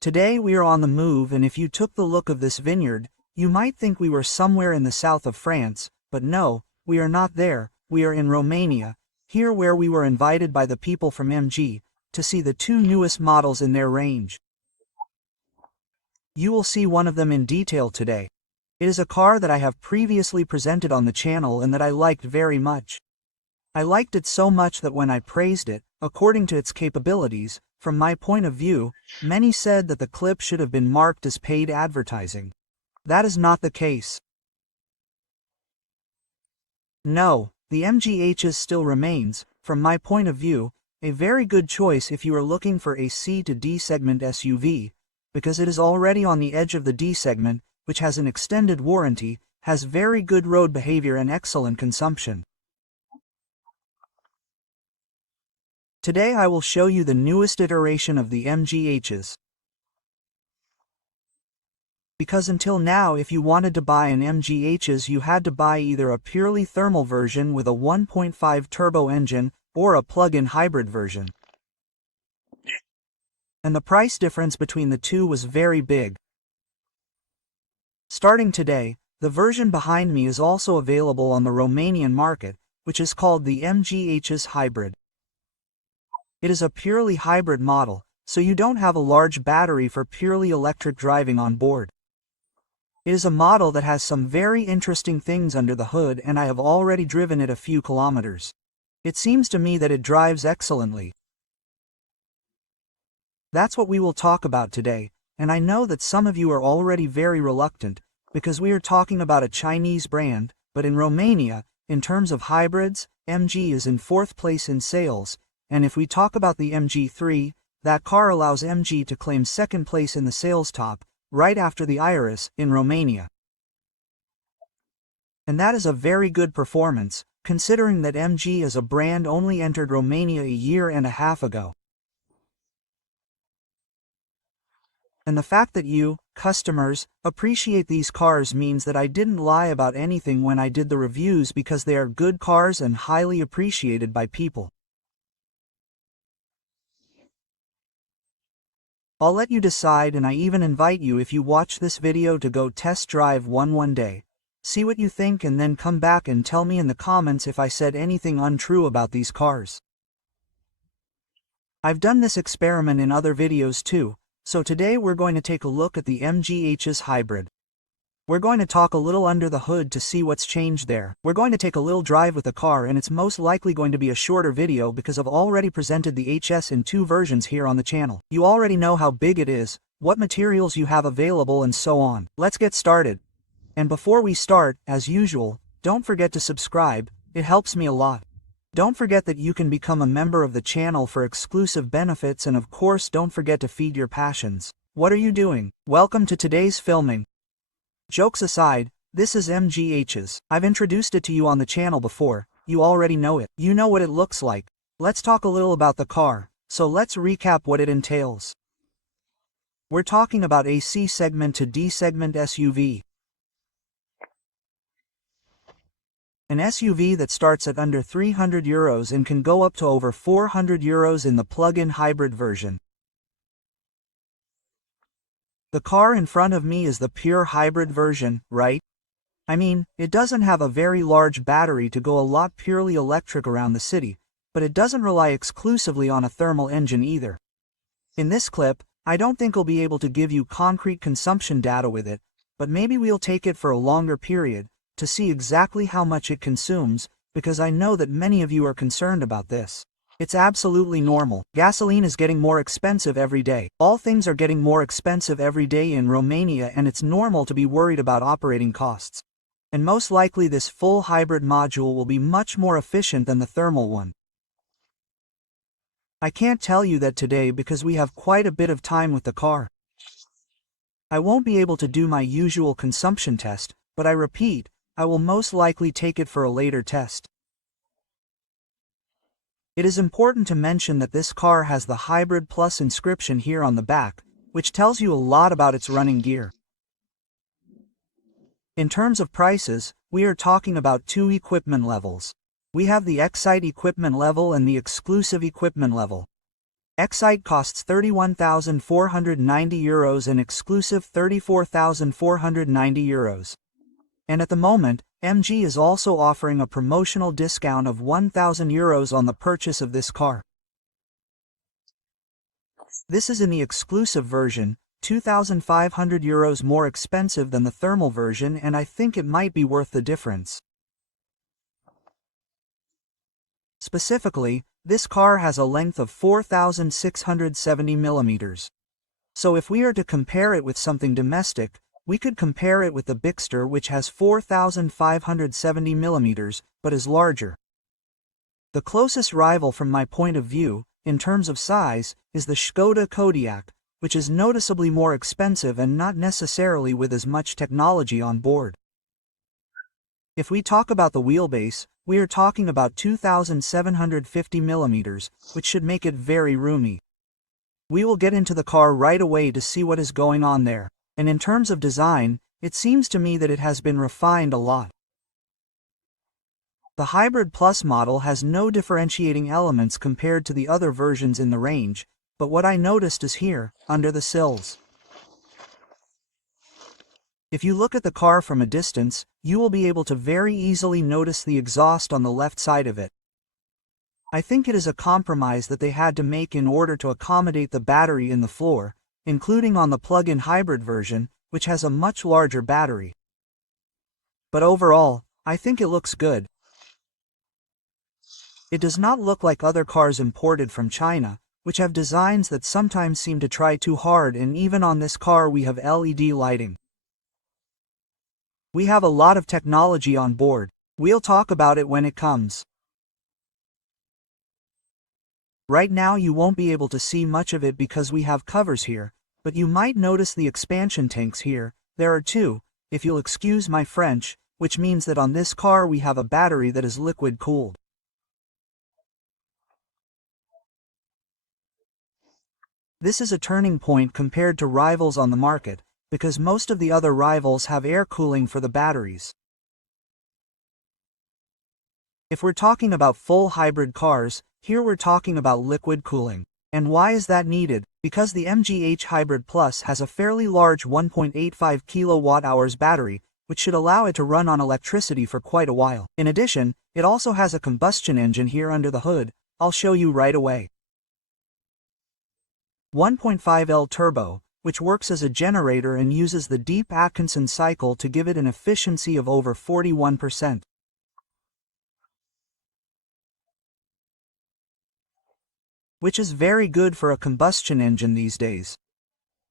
Today we are on the move, and if you took the look of this vineyard, you might think we were somewhere in the south of France, but no, we are not there. We are in Romania, here where we were invited by the people from MG, to see the two newest models in their range. You will see one of them in detail today. It is a car that I have previously presented on the channel and that I liked very much. I liked it so much that when I praised it, according to its capabilities, from my point of view, many said that the clip should have been marked as paid advertising. That is not the case. No, the MG still remains, from my point of view, a very good choice if you are looking for a C to D segment SUV, because it is already on the edge of the D segment, which has an extended warranty, has very good road behavior and excellent consumption. Today I will show you the newest iteration of the MGHs. Because until now if you wanted to buy an MGHs you had to buy either a purely thermal version with a 1.5 turbo engine or a plug-in hybrid version. And the price difference between the two was very big. Starting today, the version behind me is also available on the Romanian market, which is called the MGHs Hybrid. It is a purely hybrid model, so you don't have a large battery for purely electric driving on board. It is a model that has some very interesting things under the hood, and I have already driven it a few kilometers. It seems to me that it drives excellently. That's what we will talk about today, and I know that some of you are already very reluctant, because we are talking about a Chinese brand, but in Romania, in terms of hybrids, MG is in 4th place in sales. And if we talk about the MG3, that car allows MG to claim 2nd place in the sales top, right after the Iris, in Romania. And that is a very good performance, considering that MG as a brand only entered Romania a year and a half ago. And the fact that you, customers, appreciate these cars means that I didn't lie about anything when I did the reviews, because they are good cars and highly appreciated by people. I'll let you decide, and I even invite you, if you watch this video, to go test drive one day. See what you think and then come back and tell me in the comments if I said anything untrue about these cars. I've done this experiment in other videos too, so today we're going to take a look at the MGHs Hybrid. We're going to talk a little under the hood to see what's changed there. We're going to take a little drive with the car, and it's most likely going to be a shorter video because I've already presented the HS in 2 versions here on the channel. You already know how big it is, what materials you have available, and so on. Let's get started. And before we start, as usual, don't forget to subscribe, it helps me a lot. Don't forget that you can become a member of the channel for exclusive benefits, and of course don't forget to feed your passions. What are you doing? Welcome to today's filming. Jokes aside, this is MGHs. I've introduced it to you on the channel before, you already know it. You know what it looks like. Let's talk a little about the car, so let's recap what it entails. We're talking about a C segment to D segment SUV. An SUV that starts at under 300 euros and can go up to over 400 euros in the plug-in hybrid version. The car in front of me is the pure hybrid version, right? I mean, it doesn't have a very large battery to go a lot purely electric around the city, but it doesn't rely exclusively on a thermal engine either. In this clip, I don't think I'll be able to give you concrete consumption data with it, but maybe we'll take it for a longer period, to see exactly how much it consumes, because I know that many of you are concerned about this. It's absolutely normal. Gasoline is getting more expensive every day. All things are getting more expensive every day in Romania, and it's normal to be worried about operating costs. And most likely this full hybrid module will be much more efficient than the thermal one. I can't tell you that today because we have quite a bit of time with the car. I won't be able to do my usual consumption test, but I repeat, I will most likely take it for a later test. It is important to mention that this car has the Hybrid Plus inscription here on the back, which tells you a lot about its running gear. In terms of prices, we are talking about 2 equipment levels. We have the Excite equipment level and the Exclusive equipment level. Excite costs €31,490 and exclusive €34,490. And at the moment, MG is also offering a promotional discount of €1,000 on the purchase of this car. This is in the exclusive version, €2,500 more expensive than the thermal version, and I think it might be worth the difference. Specifically, this car has a length of 4,670 millimeters. So if we are to compare it with something domestic, we could compare it with the Bixter, which has 4,570 millimeters, but is larger. The closest rival from my point of view, in terms of size, is the Škoda Kodiaq, which is noticeably more expensive and not necessarily with as much technology on board. If we talk about the wheelbase, we are talking about 2,750 millimeters, which should make it very roomy. We will get into the car right away to see what is going on there, and in terms of design, it seems to me that it has been refined a lot. The Hybrid Plus model has no differentiating elements compared to the other versions in the range, but what I noticed is here, under the sills. If you look at the car from a distance, you will be able to very easily notice the exhaust on the left side of it. I think it is a compromise that they had to make in order to accommodate the battery in the floor, including on the plug-in hybrid version, which has a much larger battery. But overall, I think it looks good. It does not look like other cars imported from China, which have designs that sometimes seem to try too hard, and even on this car we have LED lighting. We have a lot of technology on board. We'll talk about it when it comes. Right now you won't be able to see much of it because we have covers here, but you might notice the expansion tanks here. There are two, if you'll excuse my French, which means that on this car we have a battery that is liquid cooled. This is a turning point compared to rivals on the market, because most of the other rivals have air cooling for the batteries. If we're talking about full hybrid cars, here we're talking about liquid cooling. And why is that needed? Because the MGH Hybrid Plus has a fairly large 1.85 kilowatt-hours battery, which should allow it to run on electricity for quite a while. In addition, it also has a combustion engine here under the hood. I'll show you right away. 1.5L turbo, which works as a generator and uses the deep Atkinson cycle to give it an efficiency of over 41%. Which is very good for a combustion engine these days.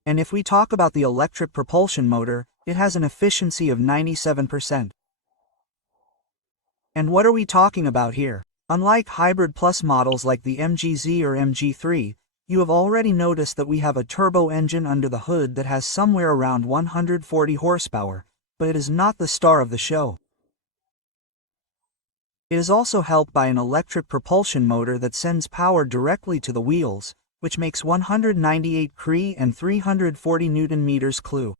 And if we talk about the electric propulsion motor, it has an efficiency of 97%. And what are we talking about here? Unlike Hybrid Plus models like the MGZ or MG3, you have already noticed that we have a turbo engine under the hood that has somewhere around 140 horsepower, but it is not the star of the show. It is also helped by an electric propulsion motor that sends power directly to the wheels, which makes 198 Cre and 340 Nm clue.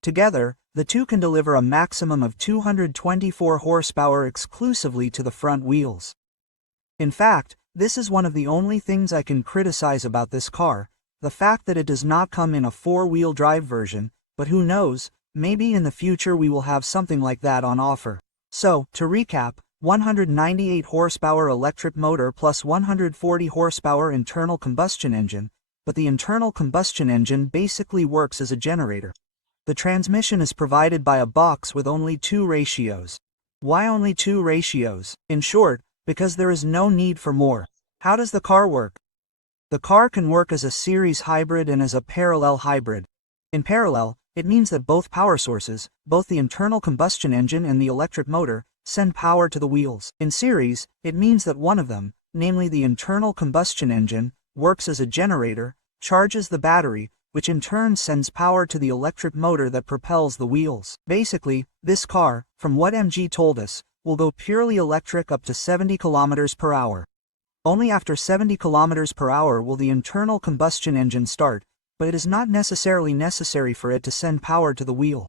Together, the two can deliver a maximum of 224 horsepower exclusively to the front wheels. In fact, this is one of the only things I can criticize about this car, the fact that it does not come in a four-wheel drive version, but who knows, maybe in the future we will have something like that on offer. So, to recap, 198 horsepower electric motor plus 140 horsepower internal combustion engine, but the internal combustion engine basically works as a generator. The transmission is provided by a box with only 2 ratios. Why only 2 ratios? In short, because there is no need for more. How does the car work? The car can work as a series hybrid and as a parallel hybrid. In parallel, it means that both power sources, both the internal combustion engine and the electric motor, send power to the wheels. In series, it means that one of them, namely the internal combustion engine, works as a generator, charges the battery, which in turn sends power to the electric motor that propels the wheels. Basically, this car, from what MG told us, will go purely electric up to 70 km per hour. Only after 70 km per hour will the internal combustion engine start, but it is not necessarily necessary for it to send power to the wheel.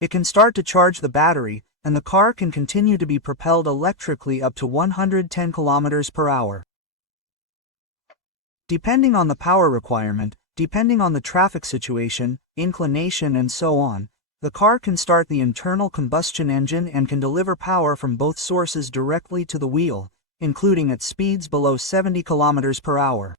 It can start to charge the battery, and the car can continue to be propelled electrically up to 110 kilometers per hour. Depending on the power requirement, depending on the traffic situation, inclination and so on, the car can start the internal combustion engine and can deliver power from both sources directly to the wheel, including at speeds below 70 kilometers per hour.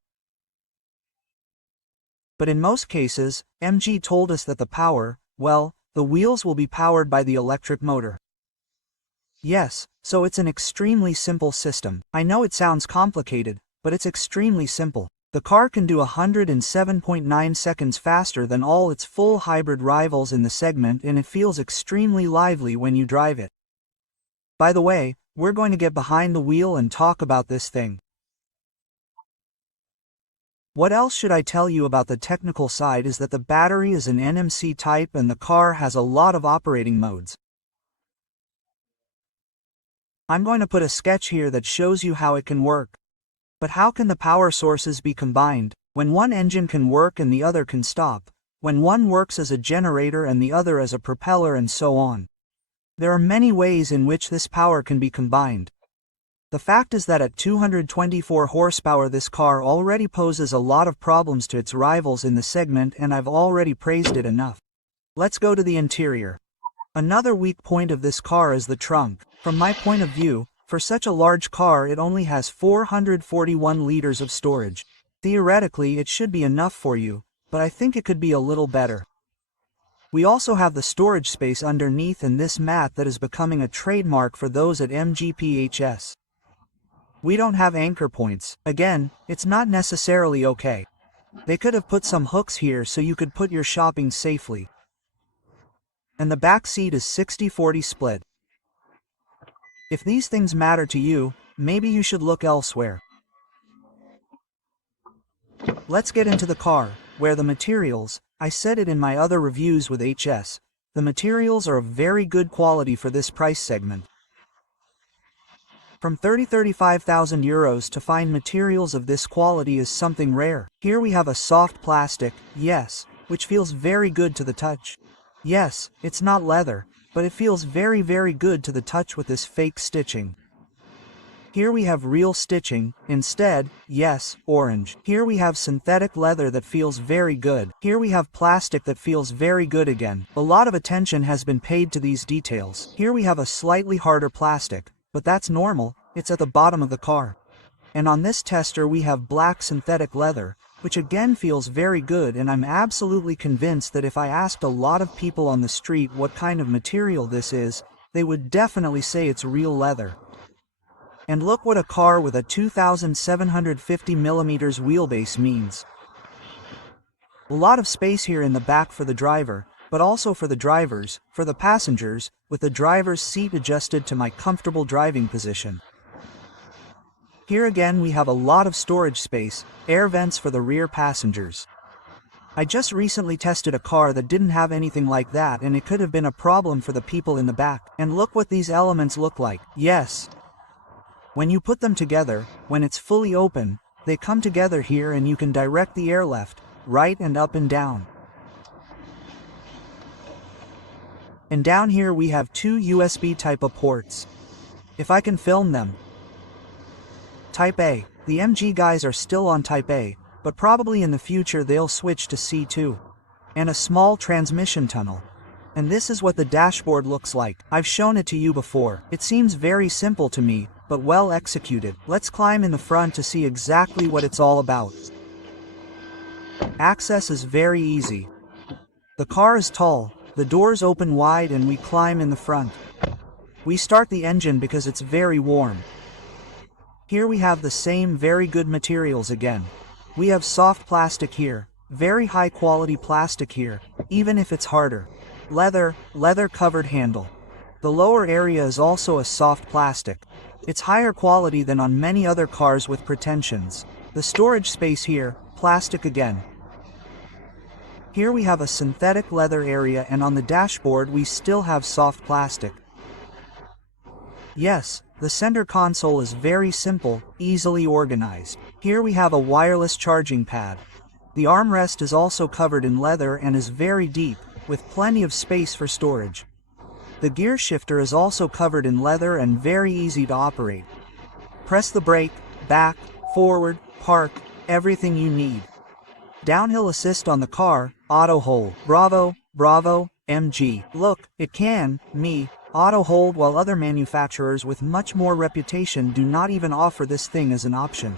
But in most cases, MG told us that the power, well, the wheels will be powered by the electric motor. Yes, so it's an extremely simple system. I know it sounds complicated, but it's extremely simple. The car can do 107.9 seconds faster than all its full hybrid rivals in the segment, and it feels extremely lively when you drive it. By the way, we're going to get behind the wheel and talk about this thing. What else should I tell you about the technical side is that the battery is an NMC type and the car has a lot of operating modes. I'm going to put a sketch here that shows you how it can work. But how can the power sources be combined, when one engine can work and the other can stop, when one works as a generator and the other as a propeller and so on? There are many ways in which this power can be combined. The fact is that at 224 horsepower this car already poses a lot of problems to its rivals in the segment, and I've already praised it enough. Let's go to the interior. Another weak point of this car is the trunk. From my point of view, for such a large car it only has 441 liters of storage. Theoretically it should be enough for you, but I think it could be a little better. We also have the storage space underneath and this mat that is becoming a trademark for those at MGPHS. We don't have anchor points. Again, it's not necessarily okay. They could have put some hooks here so you could put your shopping safely. And the back seat is 60-40 split. If these things matter to you, maybe you should look elsewhere. Let's get into the car, where the materials, I said it in my other reviews with HS, the materials are of very good quality for this price segment. From 35,000 euros to find materials of this quality is something rare. Here we have a soft plastic, yes, which feels very good to the touch. Yes, it's not leather, but it feels very good to the touch with this fake stitching. Here we have real stitching, instead, yes, orange. Here we have synthetic leather that feels very good. Here we have plastic that feels very good again. A lot of attention has been paid to these details. Here we have a slightly harder plastic, but that's normal, it's at the bottom of the car. And on this tester we have black synthetic leather, which again feels very good, and I'm absolutely convinced that if I asked a lot of people on the street what kind of material this is, they would definitely say it's real leather. And look what a car with a 2,750 mm wheelbase means. A lot of space here in the back for the driver, but also for the drivers, for the passengers, with the driver's seat adjusted to my comfortable driving position. Here again we have a lot of storage space, air vents for the rear passengers. I just recently tested a car that didn't have anything like that, and it could have been a problem for the people in the back. And look what these elements look like. Yes. When you put them together, when it's fully open, they come together here and you can direct the air left, right and up and down. And down here we have two USB type A ports. If I can film them. Type A. The MG guys are still on Type A, but probably in the future they'll switch to C2. And a small transmission tunnel. And this is what the dashboard looks like. I've shown it to you before. It seems very simple to me, but well executed. Let's climb in the front to see exactly what it's all about. Access is very easy. The car is tall, the doors open wide and we climb in the front. We start the engine because it's very warm. Here we have the same very good materials again. We have soft plastic here, very high quality plastic here, even if it's harder. Leather covered handle. The lower area is also a soft plastic. It's higher quality than on many other cars with pretensions. The storage space here, plastic again. Here we have a synthetic leather area, and on the dashboard we still have soft plastic. Yes, the center console is very simple, easily organized. Here we have a wireless charging pad. The armrest is also covered in leather and is very deep, with plenty of space for storage. The gear shifter is also covered in leather and very easy to operate. Press the brake, back, forward, park, everything you need. Downhill assist on the car, auto hold. Bravo, bravo, MG. Look, it can, auto hold, while other manufacturers with much more reputation do not even offer this thing as an option.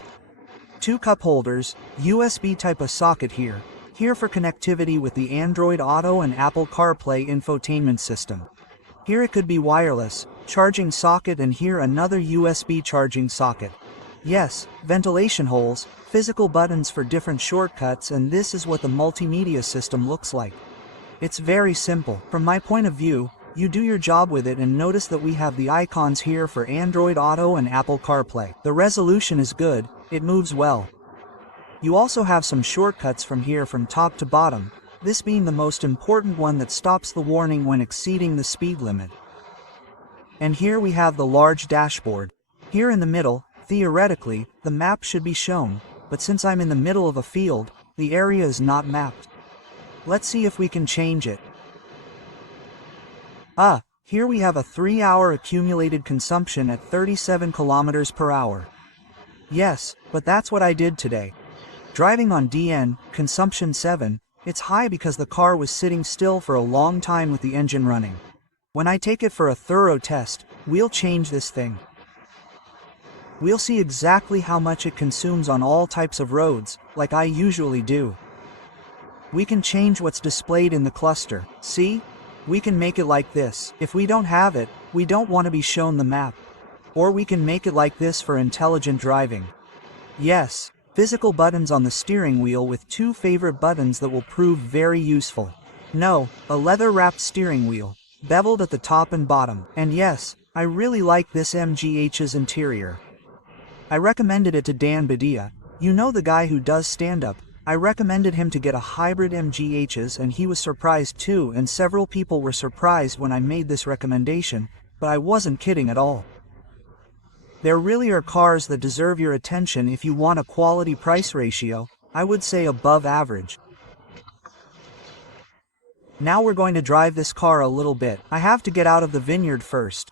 2 cup holders, USB Type-A socket here for connectivity with the Android Auto and Apple CarPlay infotainment system. Here it could be wireless, charging socket, and here another USB charging socket. Yes, ventilation holes, physical buttons for different shortcuts, and this is what the multimedia system looks like. It's very simple. From my point of view, you do your job with it and notice that we have the icons here for Android Auto and Apple CarPlay. The resolution is good, it moves well. You also have some shortcuts from here from top to bottom, this being the most important one that stops the warning when exceeding the speed limit. And here we have the large dashboard. Here in the middle, theoretically, the map should be shown, but since I'm in the middle of a field, the area is not mapped. Let's see if we can change it. Here we have a 3-hour accumulated consumption at 37 kilometers per hour. Yes, but that's what I did today. Driving on DN, consumption 7, it's high because the car was sitting still for a long time with the engine running. When I take it for a thorough test, we'll change this thing. We'll see exactly how much it consumes on all types of roads, like I usually do. We can change what's displayed in the cluster, see? We can make it like this. If we don't have it, we don't want to be shown the map. Or we can make it like this for intelligent driving. Yes, physical buttons on the steering wheel with 2 favorite buttons that will prove very useful. No, a leather-wrapped steering wheel, beveled at the top and bottom. And yes, I really like this MGH's interior. I recommended it to Dan Badia, you know, the guy who does stand-up. I recommended him to get a hybrid MGH's and he was surprised too, and several people were surprised when I made this recommendation, but I wasn't kidding at all. There really are cars that deserve your attention if you want a quality-price ratio, I would say above average. Now we're going to drive this car a little bit. I have to get out of the vineyard first.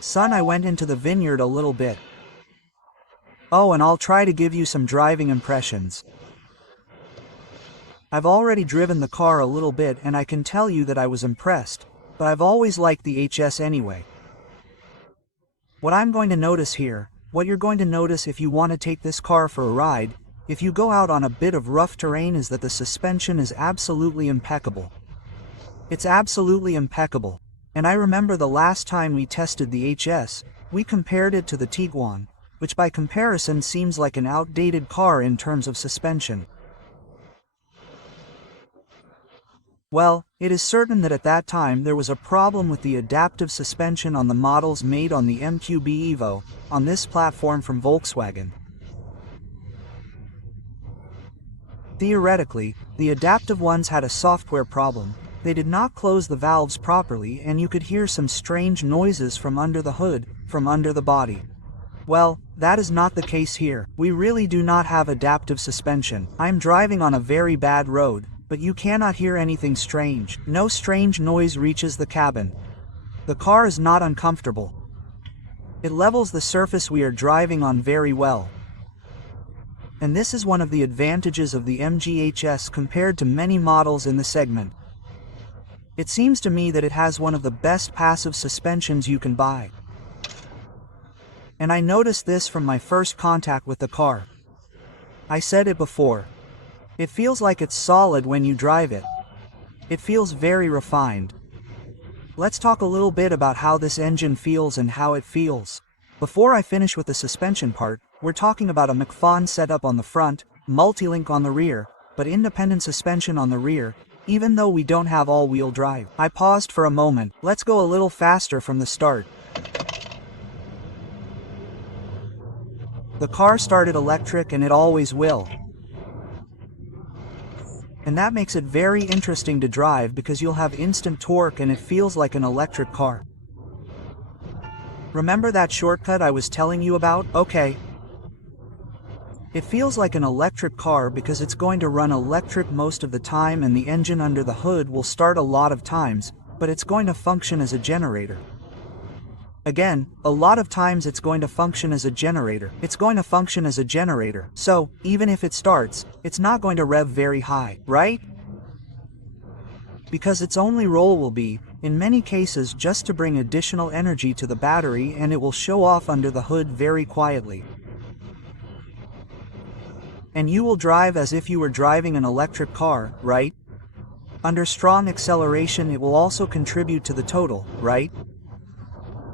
Son, I went into the vineyard a little bit. Oh, and I'll try to give you some driving impressions. I've already driven the car a little bit and I can tell you that I was impressed, but I've always liked the HS anyway. What I'm going to notice here, what you're going to notice if you want to take this car for a ride, if you go out on a bit of rough terrain, is that the suspension is absolutely impeccable. It's absolutely impeccable. And I remember the last time we tested the HS, we compared it to the Tiguan, which by comparison seems like an outdated car in terms of suspension. Well, it is certain that at that time there was a problem with the adaptive suspension on the models made on the MQB Evo, on this platform from Volkswagen. Theoretically, the adaptive ones had a software problem. They did not close the valves properly and you could hear some strange noises from under the hood, from under the body. Well, that is not the case here. We really do not have adaptive suspension. I'm driving on a very bad road, but you cannot hear anything strange. No strange noise reaches the cabin. The car is not uncomfortable. It levels the surface we are driving on very well. And this is one of the advantages of the MGHS compared to many models in the segment. It seems to me that it has one of the best passive suspensions you can buy. And I noticed this from my first contact with the car. I said it before. It feels like it's solid when you drive it. It feels very refined. Let's talk a little bit about how this engine feels and how it feels. Before I finish with the suspension part, we're talking about a McFawn setup on the front, multi-link on the rear, but independent suspension on the rear, even though we don't have all-wheel drive. I paused for a moment. Let's go a little faster from the start. The car started electric and it always will. And that makes it very interesting to drive because you'll have instant torque and it feels like an electric car. Remember that shortcut I was telling you about? Okay. It feels like an electric car because it's going to run electric most of the time and the engine under the hood will start a lot of times, but it's going to function as a generator. Again, a lot of times it's going to function as a generator. It's going to function as a generator. So, even if it starts, it's not going to rev very high, right? Because its only role will be, in many cases, just to bring additional energy to the battery, and it will show off under the hood very quietly. And you will drive as if you were driving an electric car, right? Under strong acceleration, it will also contribute to the total, right?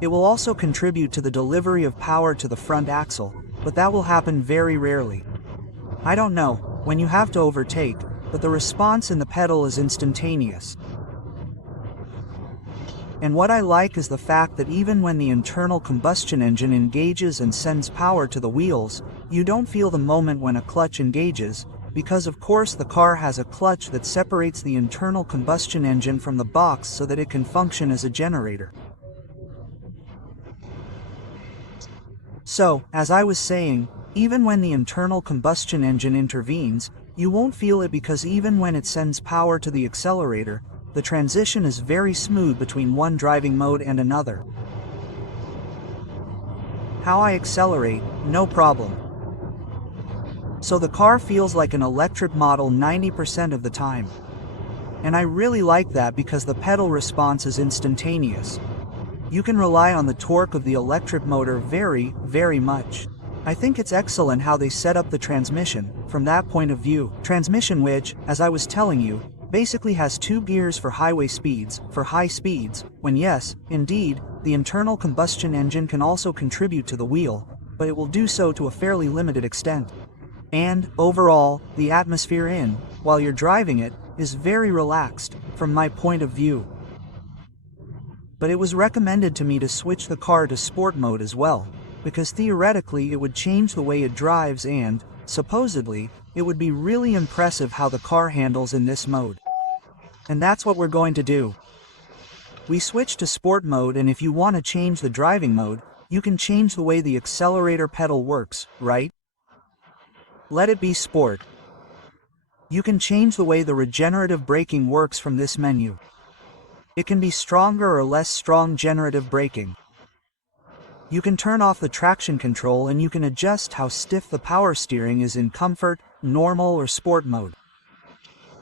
It will also contribute to the delivery of power to the front axle, but that will happen very rarely. I don't know, when you have to overtake, but the response in the pedal is instantaneous. And what I like is the fact that even when the internal combustion engine engages and sends power to the wheels, you don't feel the moment when a clutch engages, because of course the car has a clutch that separates the internal combustion engine from the box so that it can function as a generator. So, as I was saying, even when the internal combustion engine intervenes, you won't feel it because even when it sends power to the accelerator, the transition is very smooth between one driving mode and another. How I accelerate, no problem. So the car feels like an electric model 90% of the time. And I really like that because the pedal response is instantaneous. You can rely on the torque of the electric motor very, very much. I think it's excellent how they set up the transmission, from that point of view. Transmission which, as I was telling you, basically has 2 gears for highway speeds, for high speeds, when yes, indeed, the internal combustion engine can also contribute to the wheel, but it will do so to a fairly limited extent. And, overall, the atmosphere while you're driving it, is very relaxed, from my point of view. But it was recommended to me to switch the car to sport mode as well, because theoretically it would change the way it drives and, supposedly, it would be really impressive how the car handles in this mode. And that's what we're going to do. We switch to sport mode, and if you want to change the driving mode, you can change the way the accelerator pedal works, right? Let it be sport. You can change the way the regenerative braking works from this menu. It can be stronger or less strong generative braking. You can turn off the traction control and you can adjust how stiff the power steering is in comfort, normal or sport mode.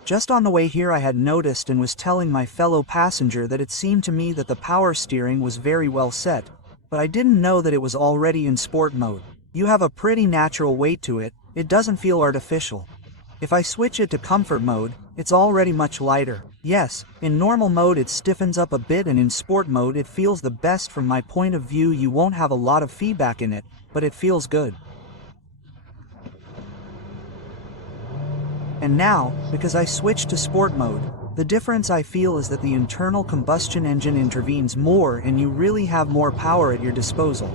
Just on the way here I had noticed and was telling my fellow passenger that it seemed to me that the power steering was very well set, but I didn't know that it was already in sport mode. You have a pretty natural weight to it, it doesn't feel artificial. If I switch it to comfort mode, it's already much lighter. Yes, in normal mode it stiffens up a bit, and in sport mode it feels the best from my point of view. You won't have a lot of feedback in it, but it feels good. And now, because I switched to sport mode, the difference I feel is that the internal combustion engine intervenes more and you really have more power at your disposal.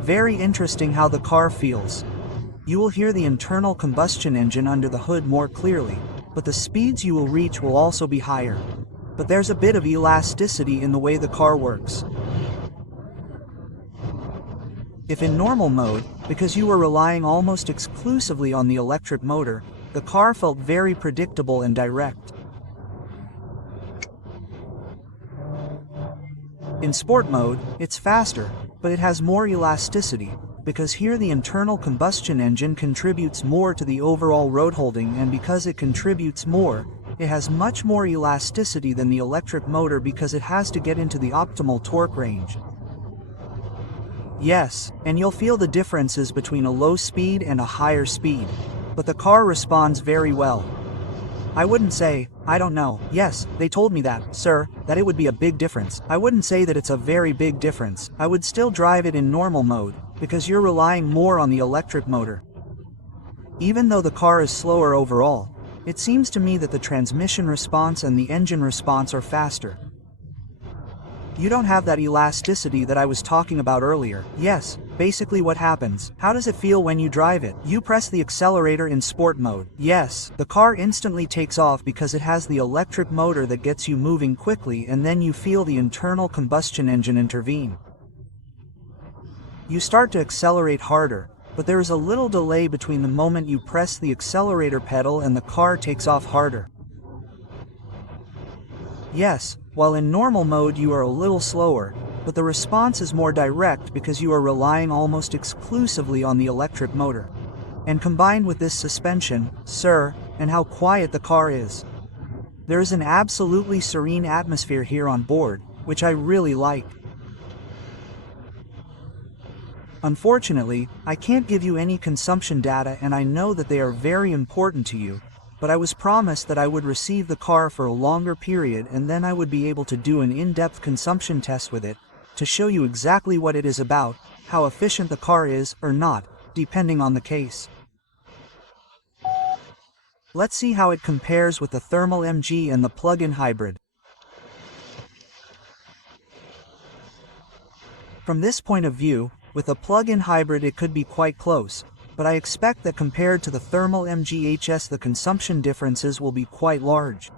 Very interesting how the car feels. You will hear the internal combustion engine under the hood more clearly, but the speeds you will reach will also be higher. But there's a bit of elasticity in the way the car works. If in normal mode, because you were relying almost exclusively on the electric motor, the car felt very predictable and direct. In sport mode, it's faster, but it has more elasticity, because here the internal combustion engine contributes more to the overall road holding, and because it contributes more, it has much more elasticity than the electric motor because it has to get into the optimal torque range. Yes, and you'll feel the differences between a low speed and a higher speed, but the car responds very well. I wouldn't say, I don't know, yes, they told me that, sir, that it would be a big difference. I wouldn't say that it's a very big difference. I would still drive it in normal mode, because you're relying more on the electric motor. Even though the car is slower overall, it seems to me that the transmission response and the engine response are faster. You don't have that elasticity that I was talking about earlier. Yes, basically what happens. How does it feel when you drive it? You press the accelerator in sport mode. Yes, the car instantly takes off because it has the electric motor that gets you moving quickly, and then you feel the internal combustion engine intervene. You start to accelerate harder, but there is a little delay between the moment you press the accelerator pedal and the car takes off harder. Yes, while in normal mode you are a little slower, but the response is more direct because you are relying almost exclusively on the electric motor. And combined with this suspension, sir, and how quiet the car is. There is an absolutely serene atmosphere here on board, which I really like. Unfortunately, I can't give you any consumption data, and I know that they are very important to you, but I was promised that I would receive the car for a longer period and then I would be able to do an in-depth consumption test with it, to show you exactly what it is about, how efficient the car is or not, depending on the case. Let's see how it compares with the thermal MG and the plug-in hybrid. From this point of view, with a plug-in hybrid it could be quite close, but I expect that compared to the thermal MGHS the consumption differences will be quite large.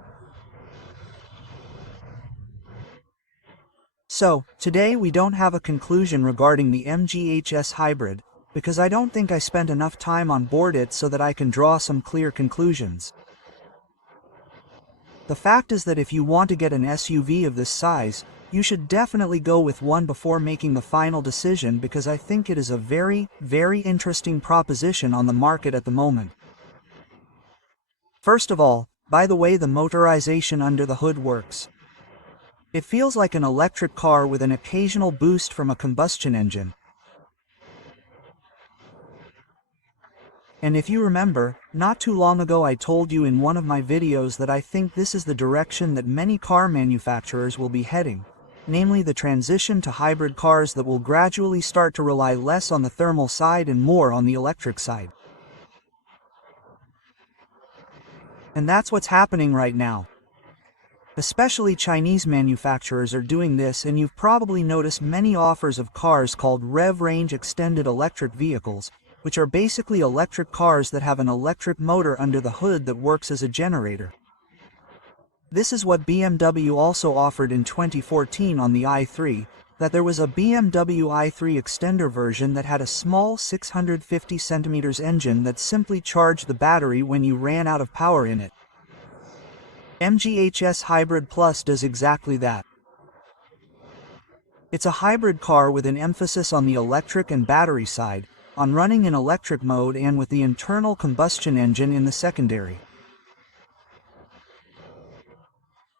So, today we don't have a conclusion regarding the MGHS hybrid, because I don't think I spent enough time on board it so that I can draw some clear conclusions. The fact is that if you want to get an SUV of this size, you should definitely go with one before making the final decision, because I think it is a very, very interesting proposition on the market at the moment. First of all, by the way the motorization under the hood works. It feels like an electric car with an occasional boost from a combustion engine. And if you remember, not too long ago I told you in one of my videos that I think this is the direction that many car manufacturers will be heading, namely the transition to hybrid cars that will gradually start to rely less on the thermal side and more on the electric side. And that's what's happening right now. Especially Chinese manufacturers are doing this, and you've probably noticed many offers of cars called REV range extended electric vehicles, which are basically electric cars that have an electric motor under the hood that works as a generator. This is what BMW also offered in 2014 on the i3, that there was a BMW i3 extender version that had a small 650 cm engine that simply charged the battery when you ran out of power in it. MGHS Hybrid Plus does exactly that. It's a hybrid car with an emphasis on the electric and battery side, on running in electric mode and with the internal combustion engine in the secondary.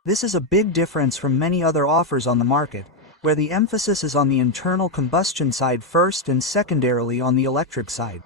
This is a big difference from many other offers on the market, where the emphasis is on the internal combustion side first and secondarily on the electric side.